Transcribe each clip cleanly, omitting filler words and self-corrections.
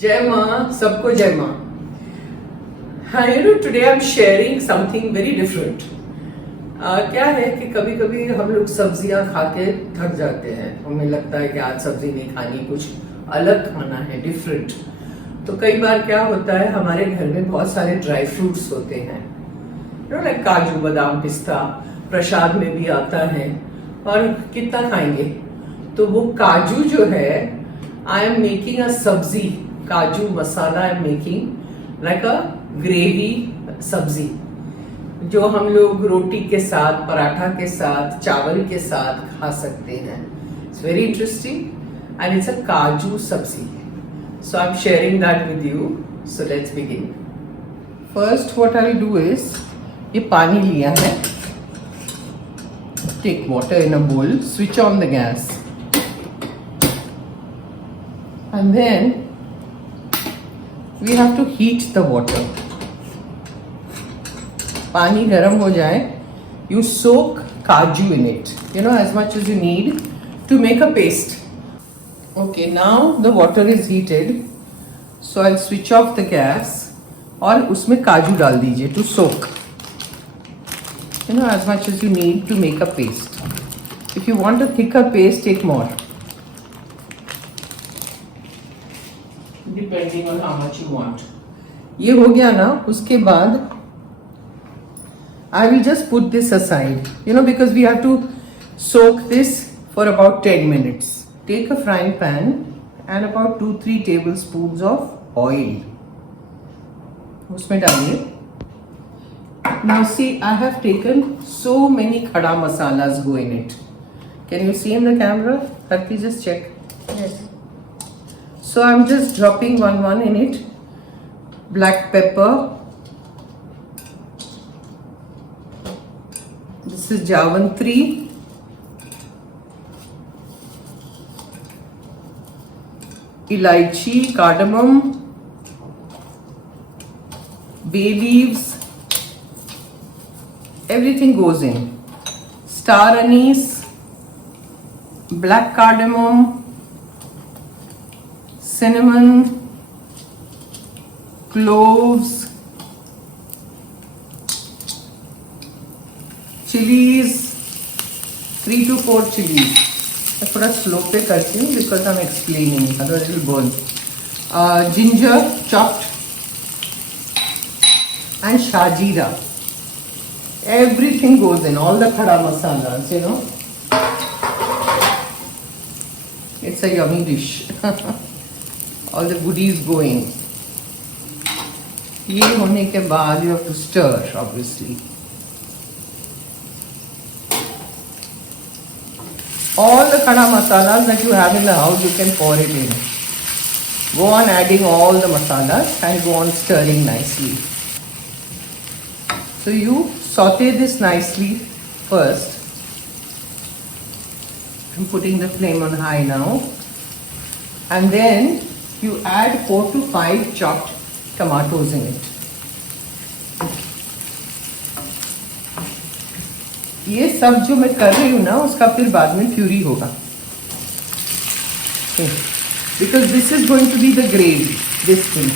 जय माँ, सबको जय माँ. हाँ, today I'm sharing something very different. क्या है कि कभी कभी हम लोग सब्जियां खा के थक जाते हैं. हमें लगता है कि आज सब्जी नहीं खानी, कुछ अलग खाना है, डिफरेंट. तो कई बार क्या होता है, हमारे घर में बहुत सारे ड्राई फ्रूट्स होते हैं, लाइक काजू, बादाम, पिस्ता. प्रसाद में भी आता है, और कितना खाएंगे. तो वो काजू जो है, आई am making a sabzi, kaju masala I am making like a gravy sabzi, जो हम लोग रोटी के साथ, पराठा के साथ, चावल के साथ खा सकते हैं. It's very interesting and it's a kaju sabzi. So I am sharing that with you. So let's begin. First what I will do is, ये पानी लिया है. Take water in a bowl, switch on the gas, and then we have to heat the water. पानी गर्म हो जाए, you soak kaju in it, as much as you need to make a paste. Okay, now the water is heated, so I'll switch off the gas और उसमें काजू डाल दीजिए to soak, as much as you need to make a paste. If you want a thicker paste, take more, depending on how much you want. ये हो गया ना. उसके बाद I will just put this aside, because we have to soak this for about 10 minutes. Take a frying pan and about 2-3 tablespoons of oil. उसमें डालिए. Now see, I have taken so many khada masalas go in it. Can you see in the camera? Harpi, just check. Yes. So I'm just dropping one in it. Black pepper. This is Javantri. Ilaichi, cardamom, bay leaves. Everything goes in. Star anise, black cardamom, cinnamon, cloves, chilies, 3 to 4 chilies. मैं थोड़ा slow पे करती हूँ because I'm explaining, otherwise it will burn. Ginger chopped and shajira. Everything goes in, all the khada masalas, It's a yummy dish. All the goodies go in. ये होने के बाद you have to stir, obviously. All the khada masalas that you have in the house, you can pour it in. Go on adding all the masalas and go on stirring nicely. So you saute this nicely first. I'm putting the flame on high now. And then you add 4 to 5 chopped tomatoes in it. ये सब जो मैं कर रही हूँ ना, उसका फिर बाद में प्यूरी होगा, because this is going to be the gravy, this thing.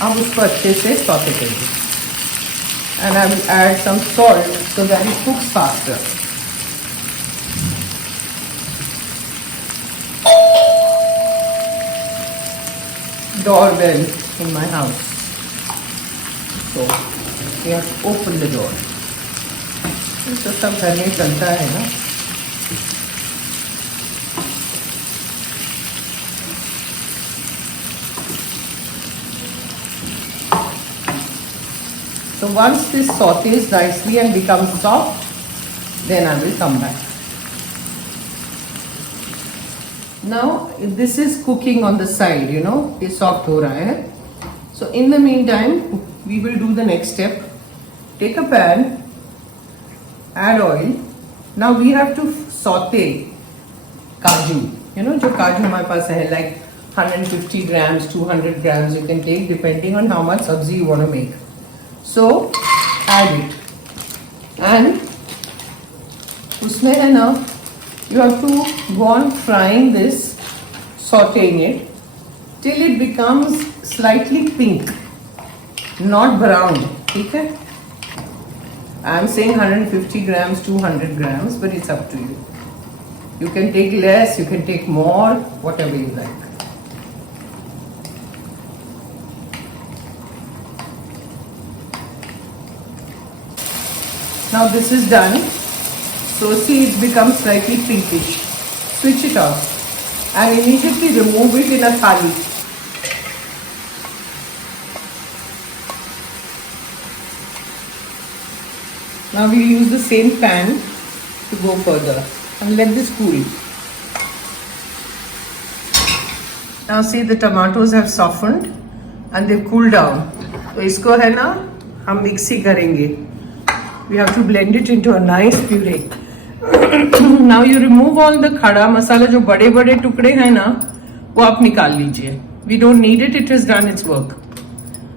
अब उसको अच्छे से सौते करिए, and I will add some salt so that it cooks faster. Doorbell in my house, so we have to open the door. तो सब घर में चलता है ना. So once this sautés nicely and becomes soft, then I will come back. Now this is cooking on the side, ये soft हो रहा है. So in the meantime, we will do the next step. Take a pan, add oil. Now we have to saute kaju. जो काजू हमारे पास है, like 150 grams, 200 grams you can take depending on how much sabzi you want to make. So add it, and उसमें है ना, you have to go on frying this sauteing it till it becomes slightly pink, not brown. Okay? I'm saying 150 grams, 200 grams, but it's up to you. You can take less, you can take more, whatever you like. Now this is done. So see, it becomes slightly pinkish. Switch it off and immediately remove it in a thali. Now we use the same pan to go further and let this cool. Now see, the tomatoes have softened and they've cooled down. तो इसको है ना हम mixie करेंगे. We have to blend it into a nice puree. Now you remove all the खड़ा मसाला, जो बड़े बड़े टुकड़े हैं ना वो आप निकाल लीजिए. We don't need it, it has done its work.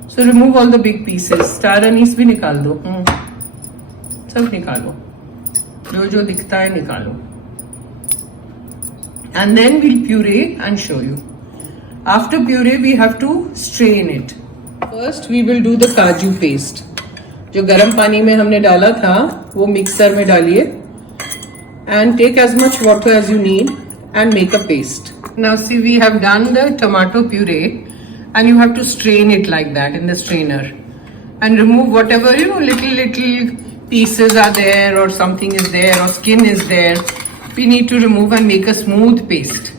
So remove all the big pieces. Star anise भी निकाल दो. सब निकालो, जो जो दिखता है निकालो. And then we'll puree and show you. After puree we have to strain it. First we will do the काजू paste. जो गर्म पानी में हमने डाला था वो मिक्सर में डालिए and take as much water as you need and make a paste. Now see, we have done the tomato puree and you have to strain it like that in the strainer and remove whatever little pieces are there or something is there or skin is there. We need to remove and make a smooth paste.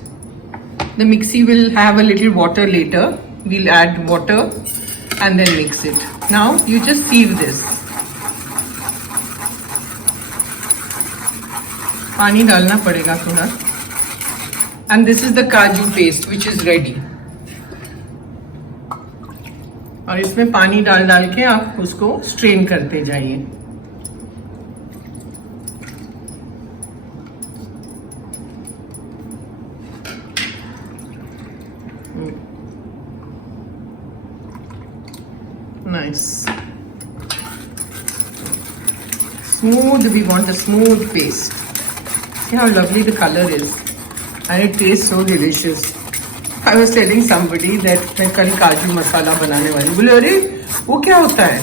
The mixie will have a little water later. We'll add water and then mix it. Now you just sieve this. पानी डालना पड़ेगा थोड़ा. And this is the काजू paste which is ready. और इसमें पानी डाल डाल के आप उसको स्ट्रेन करते जाइए. Nice. Smooth, we want a smooth paste. See how lovely the color is. And it tastes so delicious. I was telling somebody that मैं कल काजू मसाला बनाने वाली. बोले अरे वो क्या होता है?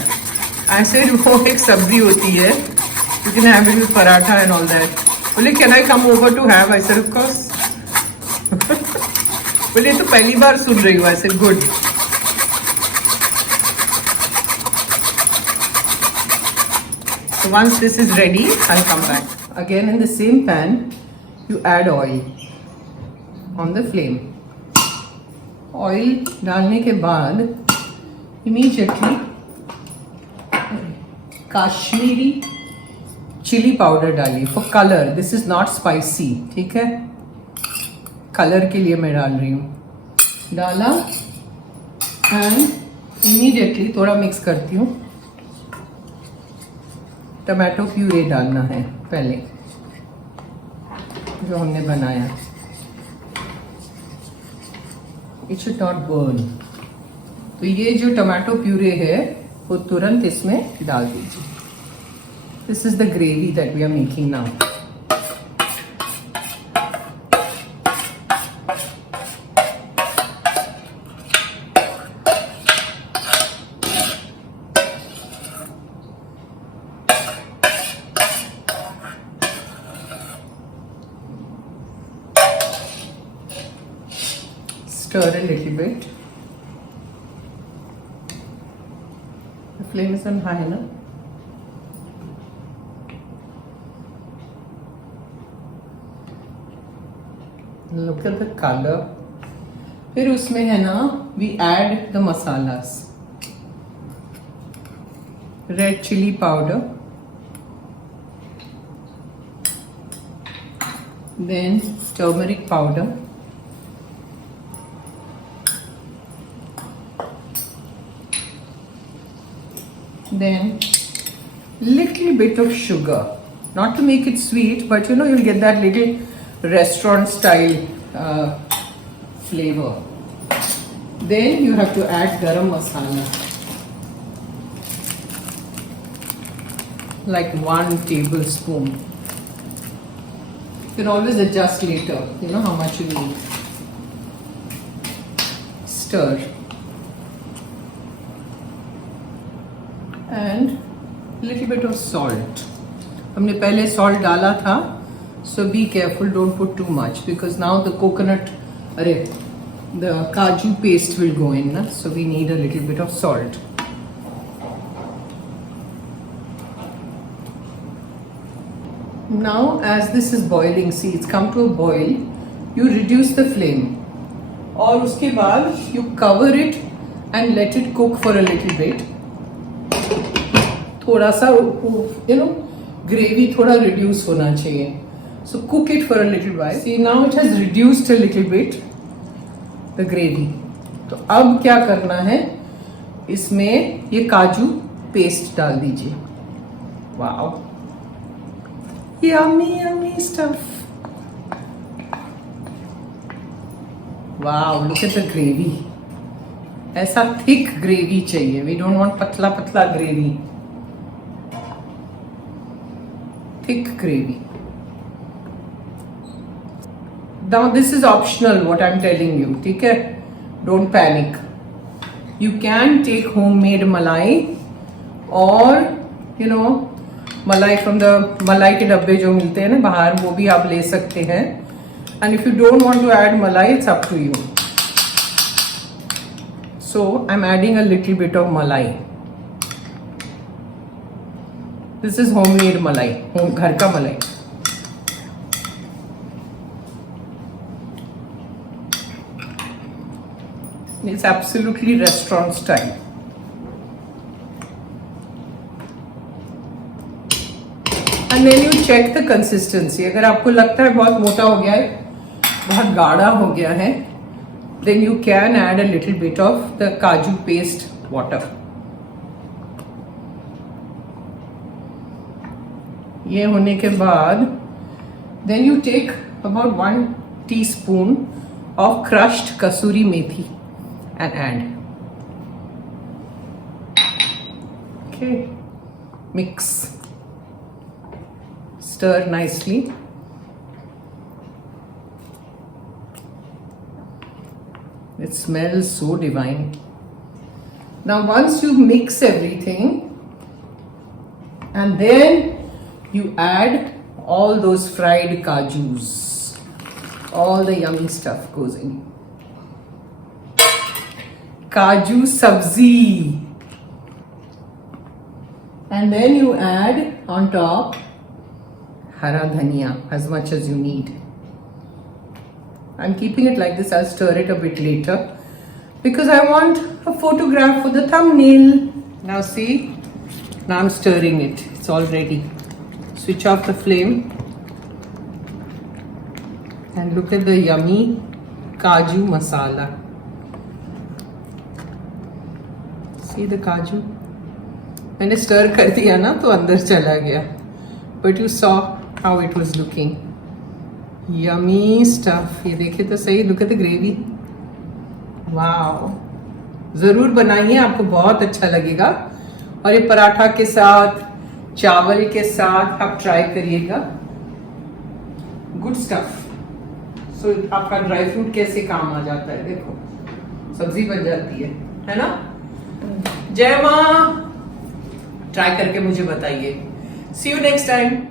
I said वो एक सब्जी होती है. You can have it with paratha and all that. बोले can I come over to have? I said of course. बोले तो पहली बार सुन रही हूँ. I said good. So once this is ready, I'll come back. Again in the same pan, you add oil on the flame. Oil डालने के बाद immediately Kashmiri chili powder डालिए for color. This is not spicy, ठीक है? Color के लिए मैं डाल रही हूँ. डाला and immediately थोड़ा mix करती हूँ. टमाटो प्यूरे डालना है पहले जो हमने बनाया. It should not burn. तो ये जो टमाटो प्यूरे है वो तुरंत इसमें डाल दीजिए. This is the gravy that we are making now. Stir a little bit. The flame is on high now. Look at the color. फिर उसमें है ना, we add the masalas. Red chili powder. Then turmeric powder. Then little bit of sugar, not to make it sweet, but you'll get that little restaurant style flavor. Then you have to add garam masala, like 1 tablespoon. You can always adjust later, how much you need. stir and little bit of salt. हमने पहले salt डाला था, so be careful, don't put too much because now the the kaju paste will go in, na? So we need a little bit of salt. Now as this is boiling, see it's come to a boil, you reduce the flame और उसके बाद you cover it and let it cook for a little bit. थोड़ा सा gravy थोड़ा reduce होना चाहिए. So cook it for a little while. See now it has reduced a little bit the gravy. तो अब क्या करना है, इसमें ये काजू पेस्ट डाल दीजिए. Wow. Yummy, yummy stuff. Wow, look at the gravy. ऐसा thick gravy चाहिए. We don't want पतला पतला gravy. Thick gravy. Now this is optional what I'm telling you. ठीक है? Don't panic. You can take homemade malai or मलाई from the मलाई के डब्बे जो मिलते हैं ना बाहर, वो भी आप ले सकते हैं. And if you don't want to add malai, it's up to you. So I am adding a little bit of malai. This is homemade malai, घर का मलाई. It's absolutely restaurant style. And then you check the consistency. अगर आपको लगता है बहुत मोटा हो गया है, बहुत गाढ़ा हो गया है, then you can add a little bit of the kaju paste water. ये होने के बाद then you take about 1 teaspoon of crushed kasuri methi and add. Okay, mix. Stir nicely. It smells so divine. Now once you mix everything and then you add all those fried kajus, all the yummy stuff goes in. Kaju sabzi. And then you add on top hara dhania as much as you need. I'm keeping it like this. I'll stir it a bit later because I want a photograph for the thumbnail. Now see, now I'm stirring it. It's all ready. Switch off the flame and look at the yummy kaju masala. See the kaju? मैंने stir कर दिया ना तो अंदर चला गया. But you saw how it was looking. Yummy stuff. ये देखिए तो सही. Look at the gravy. Wow. जरूर बनाइए, आपको बहुत अच्छा लगेगा. और ये पराठा के साथ, चावल के साथ आप ट्राई करिएगा. Good stuff. सो आपका ड्राई फ्रूट कैसे काम आ जाता है, देखो सब्जी बन जाती है ना. जय माँ. ट्राई करके मुझे बताइए. See you next time.